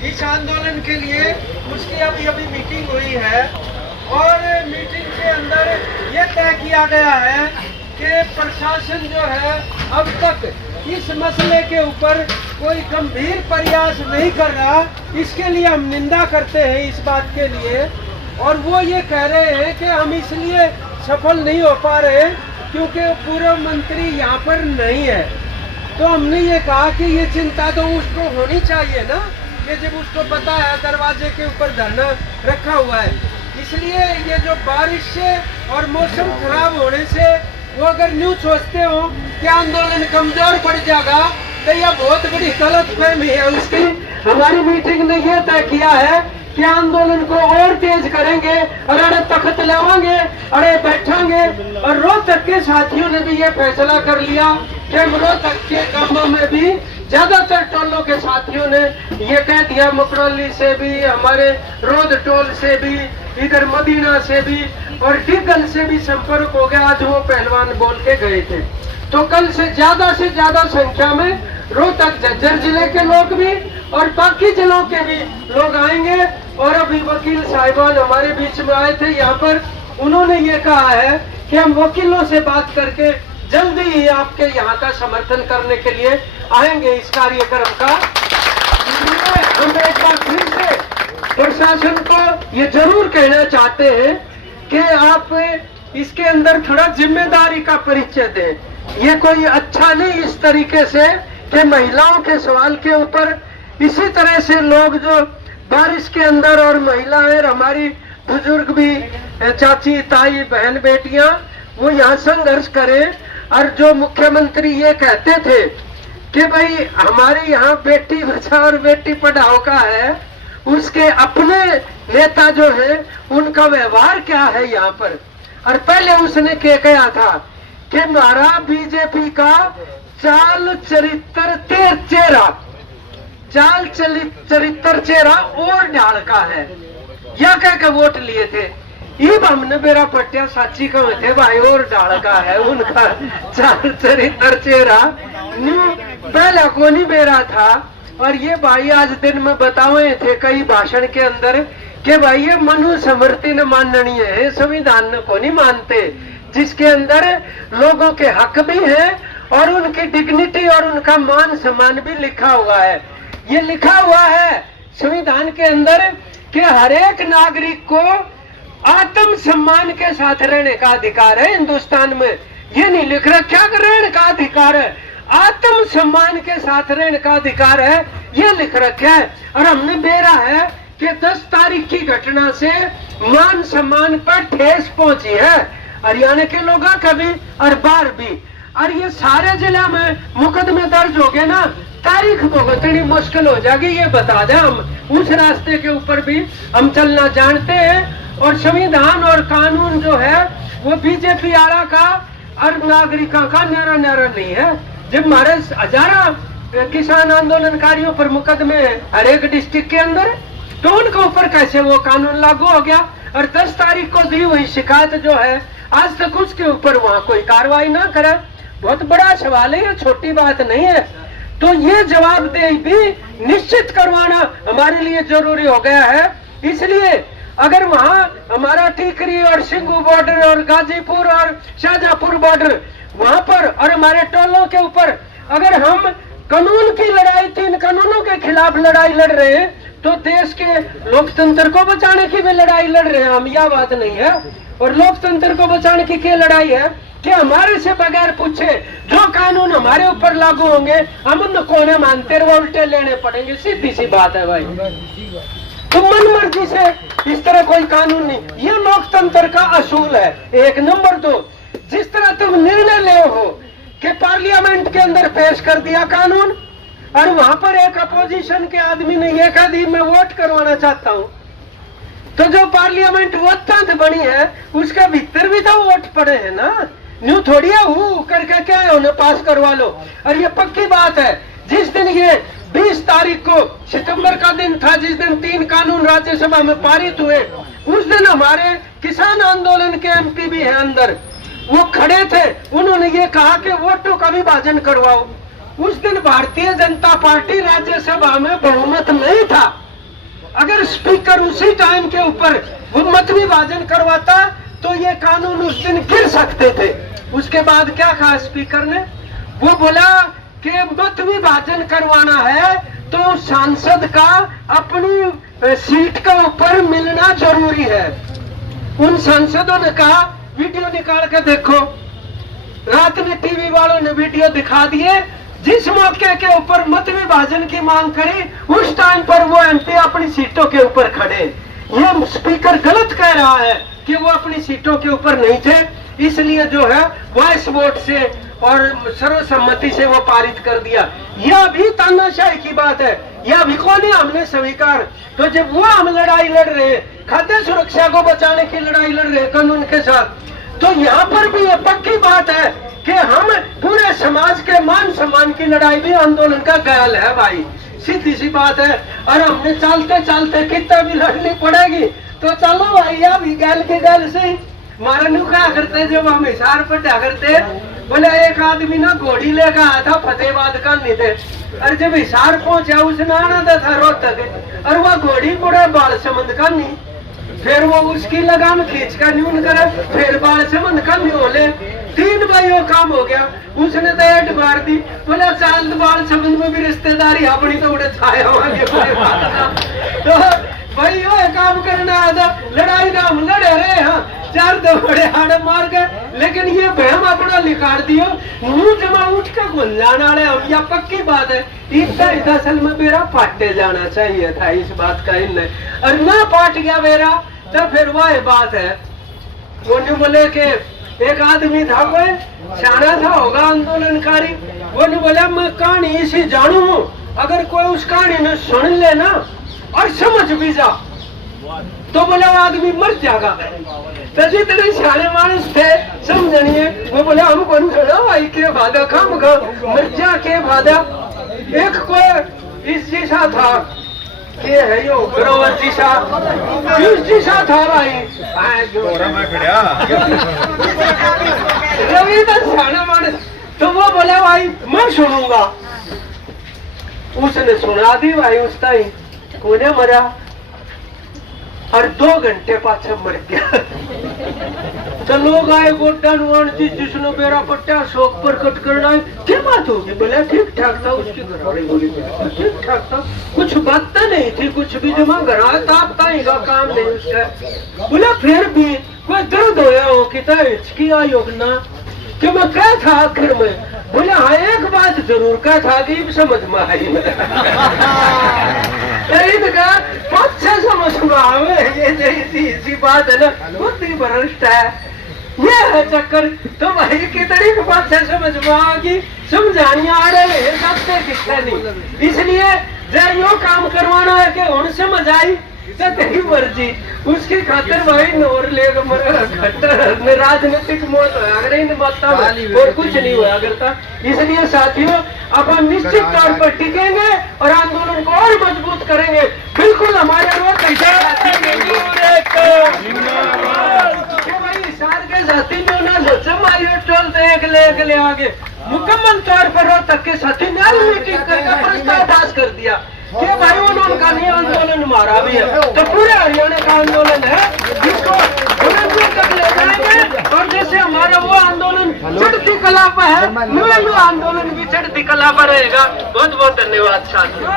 इस आंदोलन के लिए उसकी अभी अभी मीटिंग हुई है और मीटिंग के अंदर ये तय किया गया है कि प्रशासन जो है अब तक इस मसले के ऊपर कोई गंभीर प्रयास नहीं कर रहा। इसके लिए हम निंदा करते हैं इस बात के लिए। और वो ये कह रहे हैं कि हम इसलिए सफल नहीं हो पा रहे क्योंकि पूर्व मंत्री यहाँ पर नहीं है। तो हमने ये कहा कि ये चिंता तो उसको होनी चाहिए ना, कि जब उसको पता है दरवाजे के ऊपर धरना रखा हुआ है। इसलिए ये जो बारिश से और मौसम खराब होने से वो अगर न्यू सोचते हो कि आंदोलन कमजोर पड़ जाएगा तो यह बहुत बड़ी गलतफहमी है उसकी। हमारी मीटिंग ने यह तय किया है कि आंदोलन को और तेज करेंगे और अरे तख्त लावांगे, अरे बैठांगे। और रोहतक के साथियों ने भी ये फैसला कर लिया कि रोहतक के गांवों में भी ज्यादातर टोलों के साथियों ने ये कह दिया, मकरौली से भी, हमारे रोद टोल से भी, इधर मदीना से भी और डिगल से भी संपर्क हो गया। आज वो पहलवान बोल के गए थे। तो कल से ज्यादा संख्या में रोहतक झज्जर जिले के लोग भी और बाकी जिलों के भी लोग आएंगे। और अभी वकील साहिबान हमारे बीच में आए थे यहाँ पर, उन्होंने ये कहा है कि हम वकीलों से बात करके जल्दी ही आपके यहाँ का समर्थन करने के लिए आएंगे इस कार्यक्रम का। इसलिए हम एक बार फिर से प्रशासन को ये जरूर कहना चाहते हैं कि आप इसके अंदर थोड़ा जिम्मेदारी का परिचय दें। ये कोई अच्छा नहीं इस तरीके से कि महिलाओं के सवाल के ऊपर इसी तरह से लोग जो बारिश के अंदर और महिलाएं और हमारी बुजुर्ग भी, चाची ताई बहन बेटियां, वो यहाँ संघर्ष करें। और जो मुख्यमंत्री ये कहते थे कि भाई हमारे यहाँ बेटी बचाओ और बेटी पढ़ाओ का है, उसके अपने नेता जो है उनका व्यवहार क्या है यहाँ पर। और पहले उसने क्या कहा था कि हमारा बीजेपी का चाल चरित्र चेहरा और ढाल का है, यह कह के वोट लिए थे। ये हमने बेरा पट्टिया साची का थे भाई, और ढाल का है उनका चाल चरित्र चेहरा पहला को नहीं बेरा था। और ये भाई आज दिन में बताए थे कई भाषण के अंदर कि भाई ये मनुस्मृति न माननी है, संविधान को नहीं मानते, जिसके अंदर लोगों के हक भी है और उनकी डिग्निटी और उनका मान सम्मान भी लिखा हुआ है। ये लिखा हुआ है संविधान के अंदर कि हर एक नागरिक को आत्म सम्मान के साथ रहने का अधिकार है। हिंदुस्तान में ये नहीं लिख रखा कि रहने का अधिकार है, आत्म सम्मान के साथ रहने का अधिकार है, ये लिख रखा है। और हमने बेरा है कि 10 तारीख की घटना से मान सम्मान पर ठेस पहुंची है हरियाणा के लोगों का भी और बाहर भी। और ये सारे जिला में मुकदमे दर्ज हो गए ना, तारीख भुगतनी मुश्किल हो जाएगी। ये बता दें, हम उस रास्ते के ऊपर भी हम चलना जानते हैं। और संविधान और कानून जो है वो बीजेपी आरा का और नागरिकों का न्यारा नहीं है। जब हमारे हजारों किसान आंदोलनकारियों पर मुकदमे हर एक डिस्ट्रिक्ट के अंदर, तो उनके ऊपर कैसे वो कानून लागू हो गया। और 10 तारीख को दी हुई शिकायत जो है आज तक उसके ऊपर वहाँ कोई कार्रवाई ना करे, बहुत बड़ा सवाल है, ये छोटी बात नहीं है। तो ये जवाबदेही भी निश्चित करवाना हमारे लिए जरूरी हो गया है। इसलिए अगर वहाँ हमारा टीकरी और सिंगू बॉर्डर और गाजीपुर और शाहजहांपुर बॉर्डर वहाँ पर और हमारे टोलों के ऊपर अगर हम कानून की लड़ाई, 3 कानूनों के खिलाफ लड़ाई लड़ रहे हैं, तो देश के लोकतंत्र को बचाने की भी लड़ाई लड़ रहे हैं हम, यह बात नहीं है। और लोकतंत्र को बचाने की क्या लड़ाई है कि हमारे से बगैर पूछे जो कानून हमारे ऊपर लागू होंगे हम उनको नहीं मानते, उल्टे लेने पड़ेंगे। सीधी सी बात है भाई, तो मन मर्जी से इस तरह कोई कानून नहीं, ये लोकतंत्र का असूल है। 1 नंबर 2, जिस तरह तुम निर्णय ले हो कि पार्लियामेंट के अंदर पेश कर दिया कानून और वहां पर एक अपोजिशन के आदमी ने ये कहा दी मैं वोट करवाना चाहता हूं, तो जो पार्लियामेंट वोट बनी है उसके भीतर भी तो वोट पड़े हैं ना, न्यू थोड़ी है हु करके क्या है उन्हें पास करवा लो। और ये पक्की बात है, जिस दिन ये 20 तारीख को सितंबर का दिन था, जिस दिन 3 कानून राज्यसभा में पारित हुए, उस दिन हमारे किसान आंदोलन के एमपी भी है अंदर, वो खड़े थे, उन्होंने ये कहा कि वोटों का विभाजन करवाओ। उस दिन भारतीय जनता पार्टी राज्यसभा में बहुमत नहीं था, अगर स्पीकर उसी टाइम के ऊपर वो मत विभाजन करवाता तो ये कानून उस दिन गिर सकते थे। उसके बाद क्या कहा स्पीकर ने, वो बोला कि मत विभाजन करवाना है तो सांसद का अपनी सीट के ऊपर मिलना जरूरी है। उन सांसदों ने कहा वीडियो निकाल के देखो, रात में टीवी वालों ने वीडियो दिखा दिए, जिस मौके के ऊपर मत विभाजन की मांग करी उस टाइम पर वो एमपी अपनी सीटों के ऊपर खड़े। ये स्पीकर गलत कह रहा है कि वो अपनी सीटों के ऊपर नहीं थे, इसलिए जो है वॉइस वोट से और सर्वसम्मति से वो पारित कर दिया। यह भी तानाशाही की बात है, यह भी कौन है हमने स्वीकार। तो जब वो हम लड़ाई लड़ रहे हैं, खाद्य सुरक्षा को बचाने की लड़ाई लड़ रहे हैं कानून के साथ, तो यहाँ पर भी ये पक्की बात है कि हम पूरे समाज के मान सम्मान की लड़ाई भी आंदोलन का गैल है भाई, सीधी सी बात है। और हमने चलते चलते कितना भी लड़नी पड़ेगी तो चलो भाई, अभी गैल के गैल से मारा नु क्या करते, जब हम हिसार पर क्या करते, बोले एक आदमी ना घोड़ी लेकर आया था फतेहबाद का नीचे, और जब हिसार पहुंचा उसने आना था रोहतक, और वह घोड़ी पूरा बाल समंद का नहीं, फिर वो उसकी लगाम खींच कर न्यून करे, फिर बाल समंद का नहीं होले, 3 भाइयों काम हो गया। उसने तो ऐड मार दी, बोला चाल बाल समंद में भी रिश्तेदारी अपनी तो उड़े छाया तो भाई वो काम करना आया, लड़ाई का हम लड़े रहे, हाँ 4 दौड़े हाड़े मार गए, लेकिन ये बहम अपना लिखाड़ दियो, मुंह जमा उठ के घुल जाना है। अब यह पक्की बात है, इतना असल में मेरा पाटे जाना चाहिए था इस बात का इनने, और ना पाट गया मेरा तो फिर वह बात है। वो बोले कि एक आदमी था, कोई सियाना था होगा आंदोलनकारी, वो ने बोला मैं कहानी इसी जानू हूँ, अगर कोई उस कहानी ने सुन लेना और समझ भी जा तो बोला आदमी मर जाएगा। तो जितने सियाने मानस थे समझनिए, वो बोले हम कौन सुना भाई के भादा काम का मर जा के भादा। एक कोई इस जैसा था कि है यो बरोबर जैसा, इस जैसा था भाई रवि तो सियाना मानस, तो वो बोला भाई मैं सुनूंगा। उसने सुना दी भाई, उस टाइम कोने मरा और 2 घंटे पाछे मर गया। तो लोग आए गोड्डा नुआन जी, जिसने मेरा पट्टा शोक प्रकट करना है, क्या बात होगी, बोले ठीक ठाक था। उसकी घरवाली बोली ठीक ठाक था, कुछ बात तो नहीं थी, कुछ भी जमा घरा तापता ही का काम नहीं उसका। बोला फिर भी कोई दर्द होया हो कि हिचकी आई हो ना कि मैं क्या था आखिर में। बोले हाँ एक बात जरूर क्या था कि समझ में आई पाँच छह समझ में आवे, ये इसी बात है ना, बहुत ही भ्रष्ट है ये है चक्कर। तो भाई कितनी बात है समझ में आगी, समझानी आ रहे हैं सबसे कितना नहीं, इसलिए जब यो काम करवाना है कि उन समझ आई तो तेरी मर्जी, उसकी खातिर भाई नोर ले राजनीतिक मौत होता और कुछ नहीं हुआ करता। इसलिए साथियों अपन निश्चित तौर पर टिकेंगे और आंदोलन को और मजबूत करेंगे। बिल्कुल हमारे भाई सार के साथी जो ना चलते एक ले आगे मुकम्मल तौर पर रोहतक के साथी ने मीटिंग करके प्रस्ताव पास कर दिया कि भाई उनका नहीं आंदोलन हमारा भी है, तो पूरे हरियाणा का आंदोलन है जिसको तक ले जाएंगे। और जैसे हमारा वो आंदोलन चढ़ती कला पर है, वो आंदोलन भी चढ़ती कला पर रहेगा। बहुत बहुत धन्यवाद साथियों।